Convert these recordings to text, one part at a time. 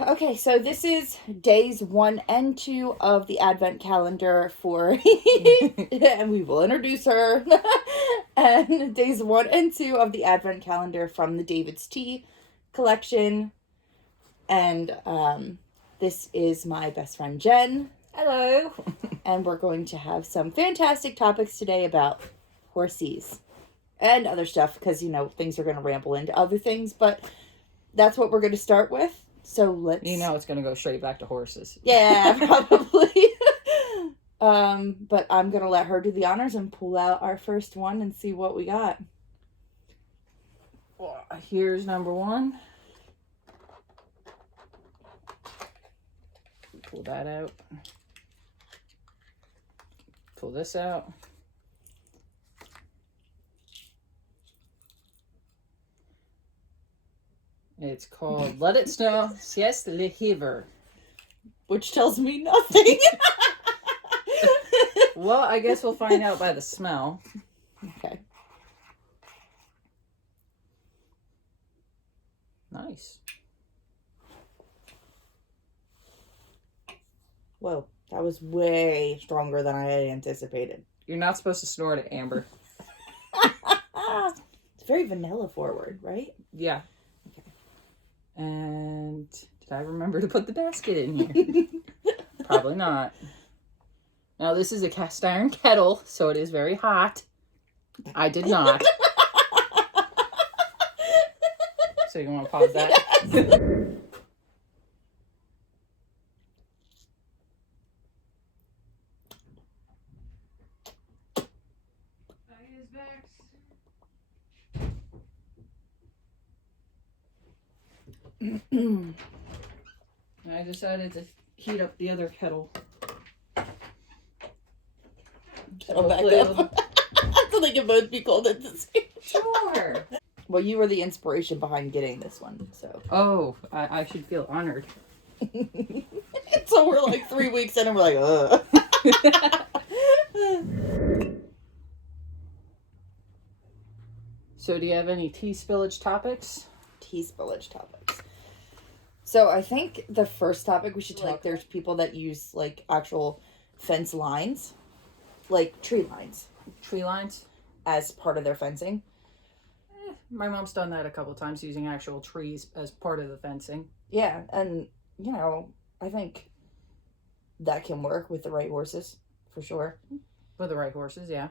Okay, so this is days 1 and 2 of the Advent calendar for, and we will introduce her, and days 1 and 2 of the Advent calendar from the David's Tea collection, and this is my best friend Jen. Hello. And we're going to have some fantastic topics today about horsies and other stuff, because, things are going to ramble into other things, but that's what we're going to start with. So let's... it's going to go straight back to horses. Yeah, probably. But I'm going to let her do the honors and pull out our first one and see what we got. Here's number 1. Pull that out. Pull this out. It's called Let It Snow, C'est l'hiver. Which tells me nothing. Well, I guess we'll find out by the smell. Okay. Nice. Whoa, that was way stronger than I had anticipated. You're not supposed to snort it, Amber. It's very vanilla forward, right? Yeah. Okay. And did I remember to put the basket in here? Probably not. Now, this is a cast iron kettle, so it is very hot. I did not. So you want to pause that? Yes. I decided to heat up the other kettle. Kettle back up. So they can both be cold at the same time. Sure. Well, you were the inspiration behind getting this one, so. Oh, I should feel honored. So we're like 3 weeks in and we're like, ugh. So do you have any tea spillage topics? Tea spillage topics. So I think the first topic we should talk, there's people that use like actual fence lines, like tree lines. Tree lines? As part of their fencing. My mom's done that a couple times, using actual trees as part of the fencing. Yeah, and, I think that can work with the right horses, for sure. With the right horses, yeah.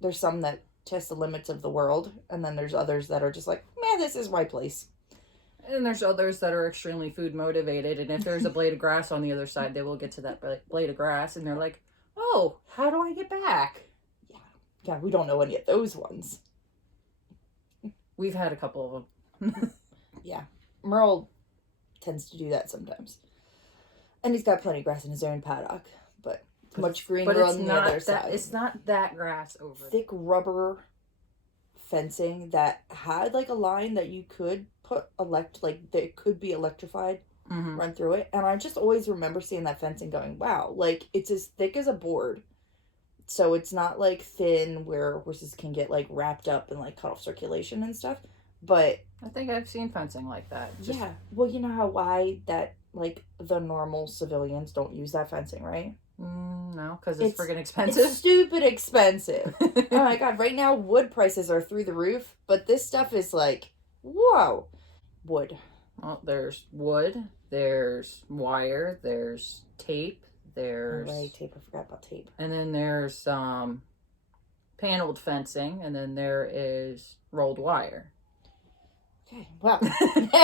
There's some that test the limits of the world, and then there's others that are just like, man, this is my place. And there's others that are extremely food motivated, and if there's a blade of grass on the other side, they will get to that blade of grass, and they're like, oh, how do I get back? Yeah, we don't know any of those ones. We've had a couple of them. Yeah. Merle tends to do that sometimes. And he's got plenty of grass in his own paddock, but much greener on the other side. It's not that grass over thick rubber fencing that had like a line that you could put that could be electrified, run through it. And I just always remember seeing that fencing going, wow, like it's as thick as a board. So it's not like thin where horses can get like wrapped up and like cut off circulation and stuff. But I think I've seen fencing like that. Yeah. Well, you know how why that like the normal civilians don't use that fencing, right? No, because it's friggin' expensive. It's stupid expensive. Oh my god, right now wood prices are through the roof, but this stuff is like, whoa. Wood. Well, there's wood, there's wire, there's tape, there's... Oh, right, tape. I forgot about tape. And then there's paneled fencing, and then there is rolled wire. Okay, well,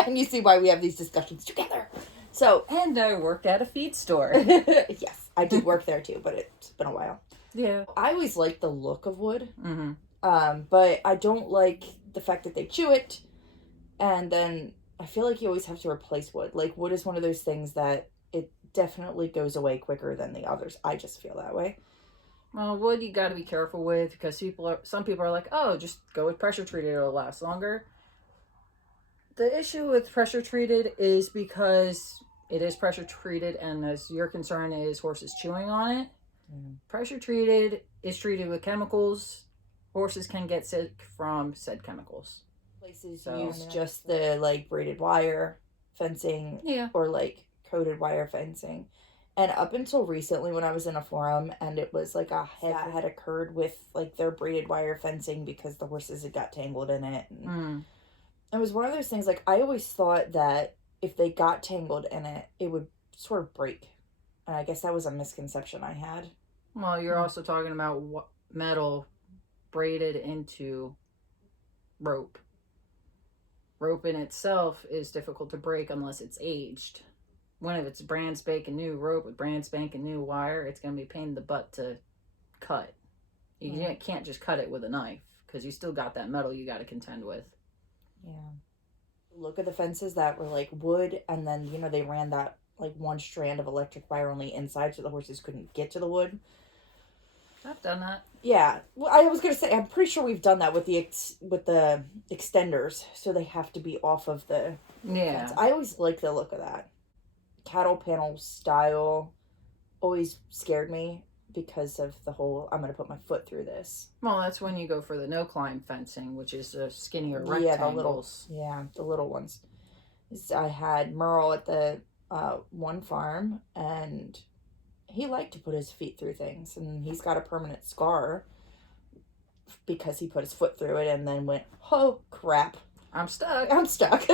and you see why we have these discussions together. So, and I worked at a feed store. Yes, I did work there too, but it's been a while. Yeah. I always like the look of wood. But I don't like the fact that they chew it, and then I feel like you always have to replace wood. Like, wood is one of those things that it definitely goes away quicker than the others. I just feel that way. Well, wood you got to be careful with, because some people are like, oh, just go with pressure treated, it'll last longer. The issue with pressure treated is because it is pressure treated, and as your concern is horses chewing on it, pressure treated is treated with chemicals. Horses can get sick from said chemicals. Places use just the like braided wire fencing Yeah. or like coated wire fencing. And up until recently, when I was in a forum and it was like a that had occurred with like their braided wire fencing because the horses had got tangled in it. And it was one of those things, like, I always thought that if they got tangled in it, it would sort of break. And I guess that was a misconception I had. Well, you're also talking about metal braided into rope. Rope in itself is difficult to break unless it's aged. When if it's brand spanking new rope with brand spanking new wire, it's going to be a pain in the butt to cut. You can't just cut it with a knife because you still got that metal you got to contend with. Yeah. Look at the fences that were like wood, and then, you know, they ran that like one strand of electric wire on the inside so the horses couldn't get to the wood. I've done that. Yeah. Well, I was going to say, I'm pretty sure we've done that with the extenders, so they have to be off of the fence. I always like the look of that. Cattle panel style always scared me because of the whole, I'm going to put my foot through this. Well, that's when you go for the no-climb fencing, which is the skinnier rectangles. The little ones. I had Merle at the one farm, and he liked to put his feet through things, and he's got a permanent scar because he put his foot through it and then went, oh, crap. I'm stuck.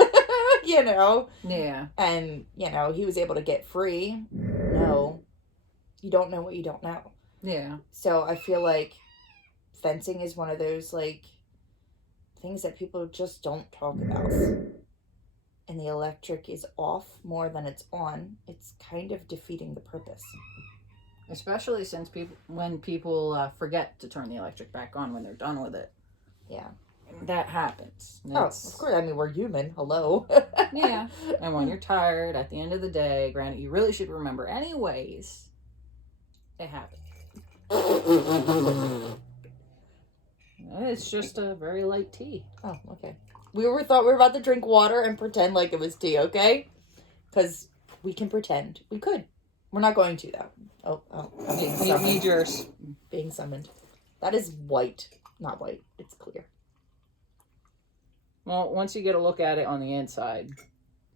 You know? Yeah. And, you know, he was able to get free. No. You don't know what you don't know. Yeah. So I feel like fencing is one of those, like, things that people just don't talk about. And the electric is off more than it's on. It's kind of defeating the purpose. Especially since when people forget to turn the electric back on when they're done with it. Yeah. That happens. Of course. I mean, we're human. Hello. Yeah. And when you're tired at the end of the day, granted, you really should remember anyways, it happens. It's just a very light tea. Oh, okay. We thought we were about to drink water and pretend like it was tea, okay? Because we can pretend. We could. We're not going to, though. Oh. I'm being summoned. Need yours. Being summoned. That is white. Not white. It's clear. Well, once you get a look at it on the inside.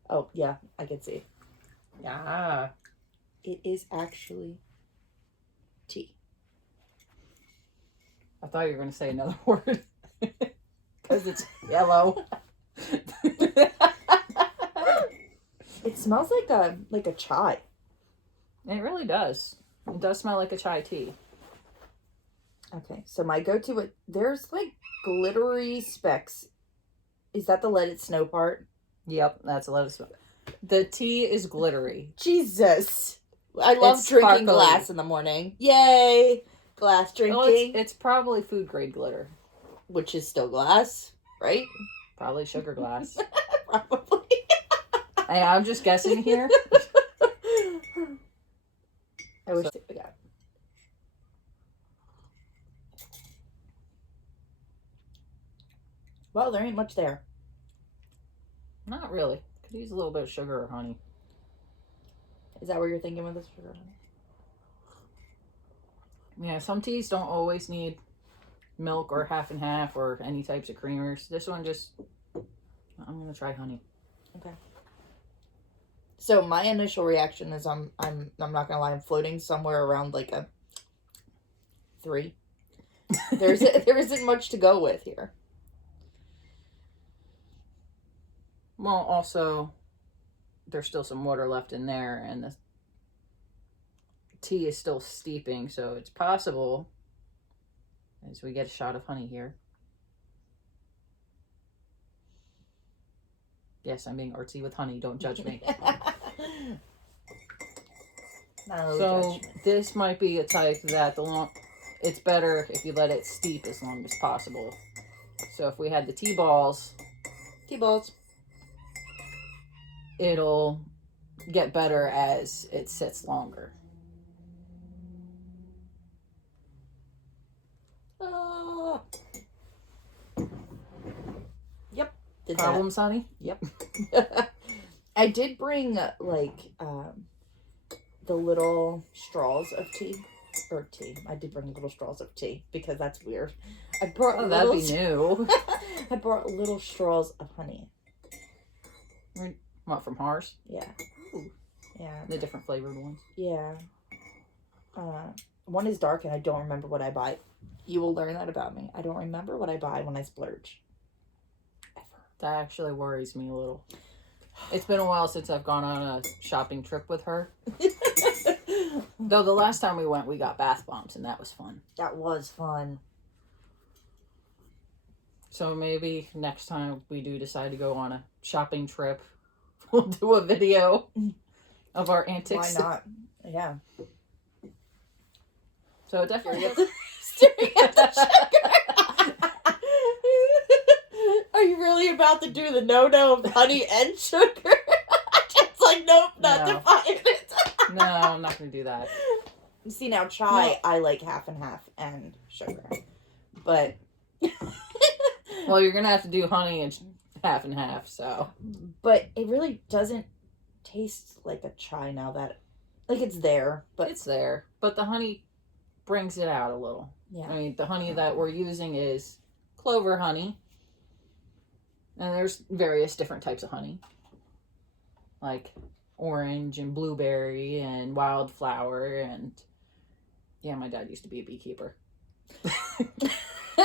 Oh, yeah. I can see. Yeah. It is actually tea. I thought you were going to say another word. Because it's yellow. It smells like a chai. It really does. It does smell like a chai tea. Okay, so my go-to, there's like glittery specks. Is that the Let It Snow part? Yep, that's a Let It Snow. The tea is glittery. Jesus. I love drinking glass in the morning. Yay! Glass drinking. Well, it's probably food grade glitter. Which is still glass, right? Probably sugar glass. Probably. Hey, I'm just guessing here. I wish we got. Well, there ain't much there. Not really. Could use a little bit of sugar or honey. Is that what you're thinking with this sugar or honey? Yeah, some teas don't always need milk or half and half or any types of creamers. This one just, I'm gonna try honey. Okay. So my initial reaction is I'm not gonna lie, I'm floating somewhere around like a 3. There isn't much to go with here. Well, also, there's still some water left in there, and the tea is still steeping, so it's possible as we get a shot of honey here. Yes, I'm being artsy with honey. Don't judge me. No so judgment. This might be a type that it's better if you let it steep as long as possible. So if we had the tea balls, it'll get better as it sits longer. Yep. Problems, honey? Yep. I did bring the little straws of tea. I did bring little straws of tea because that's weird. I brought that'd be new. I brought little straws of honey. What, from Hars? Yeah. Ooh. Yeah. The different flavored ones. Yeah. One is dark and I don't remember what I buy. You will learn that about me. I don't remember what I buy when I splurge. Ever. That actually worries me a little. It's been a while since I've gone on a shopping trip with her. Though the last time we went, we got bath bombs, and that was fun. That was fun. So maybe next time we do decide to go on a shopping trip, we'll do a video of our antics. Why not? Yeah. So definitely. Staring at the sugar. Are you really about to do the no of honey and sugar? Just like, nope, not dividing it. No, I'm not going to do that. See, now chai, I like half and half and sugar. But... Well, you're going to have to do honey and half, so... But it really doesn't taste like a chai now that... Like, it's there, but... It's there, but the honey brings it out a little. Yeah. I mean, the honey that we're using is clover honey. And there's various different types of honey. Like orange and blueberry and wildflower and... Yeah, my dad used to be a beekeeper.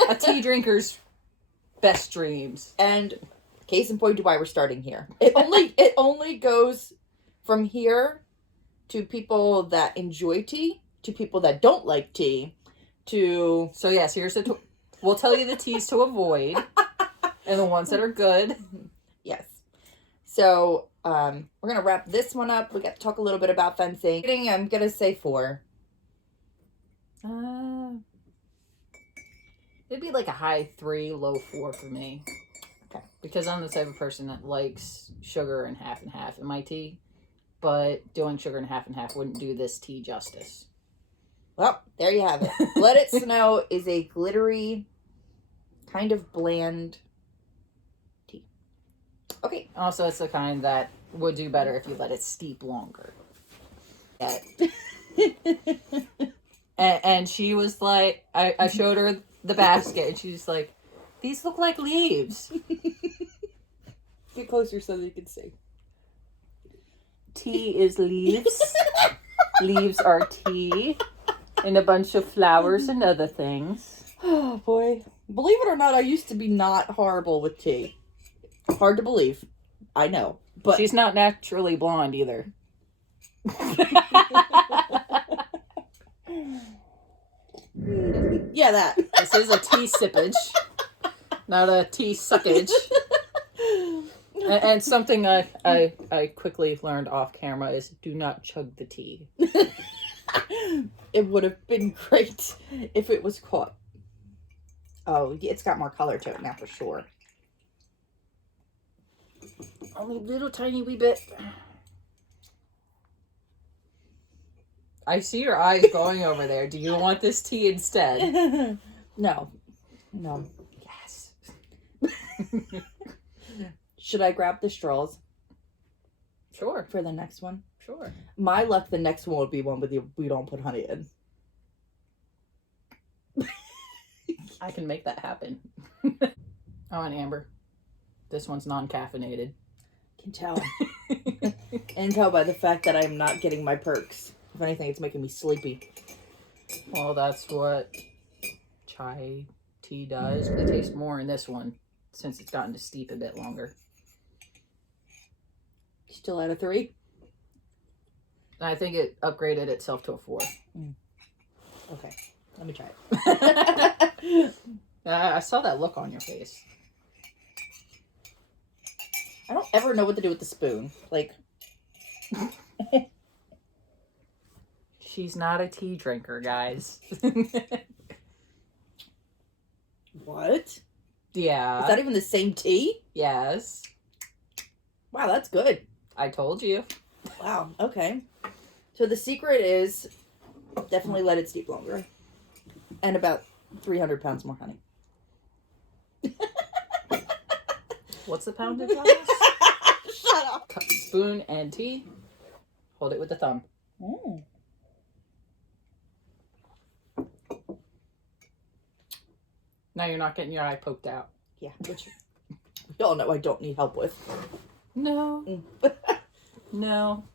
A tea drinker's best dreams. And case in point to why we're starting here. It only goes from here to people that enjoy tea, to people that don't like tea, to... So yes, here's the... We'll tell you the teas to avoid and the ones that are good. Yes. So, we're going to wrap this one up. We got to talk a little bit about fencing. I'm going to say 4. It'd be like a high 3, low 4 for me. Okay. Because I'm the type of person that likes sugar and half in my tea. But doing sugar and half wouldn't do this tea justice. Well, there you have it. Let It Snow is a glittery, kind of bland tea. Okay. Also, it's the kind that would do better if you let it steep longer. And she was like, I showed her the basket, and she's like, these look like leaves. Get closer so that you can see. Tea is leaves. Leaves are tea. And a bunch of flowers and other things. Oh, boy. Believe it or not, I used to be not horrible with tea. Hard to believe. I know. But she's not naturally blonde either. Yeah, that. This is a tea sippage, not a tea suckage. And something I quickly learned off camera is do not chug the tea. It would have been great if it was caught. Oh, it's got more color to it now for sure. Only a little tiny wee bit. I see your eyes going over there. Do you want this tea instead? No. Yes. Should I grab the straws? Sure. For the next one? Sure. My luck, the next one would be one with we don't put honey in. I can make that happen. Oh, and Amber, this one's non-caffeinated. Can tell. And tell by the fact that I'm not getting my perks. If anything, it's making me sleepy. Well, that's what chai tea does. It tastes more in this one since it's gotten to steep a bit longer. Still at a 3? I think it upgraded itself to a 4. Okay, let me try it. I saw that look on your face. I don't ever know what to do with the spoon. Like... She's not a tea drinker, guys. What? Yeah. Is that even the same tea? Yes. Wow, that's good. I told you. Wow, okay. So the secret is definitely let it steep longer. And about 300 pounds more honey. What's the poundage on this? Shut up. Spoon and tea. Hold it with the thumb. Mm. Now you're not getting your eye poked out. Yeah, which we all know I don't need help with. No. No.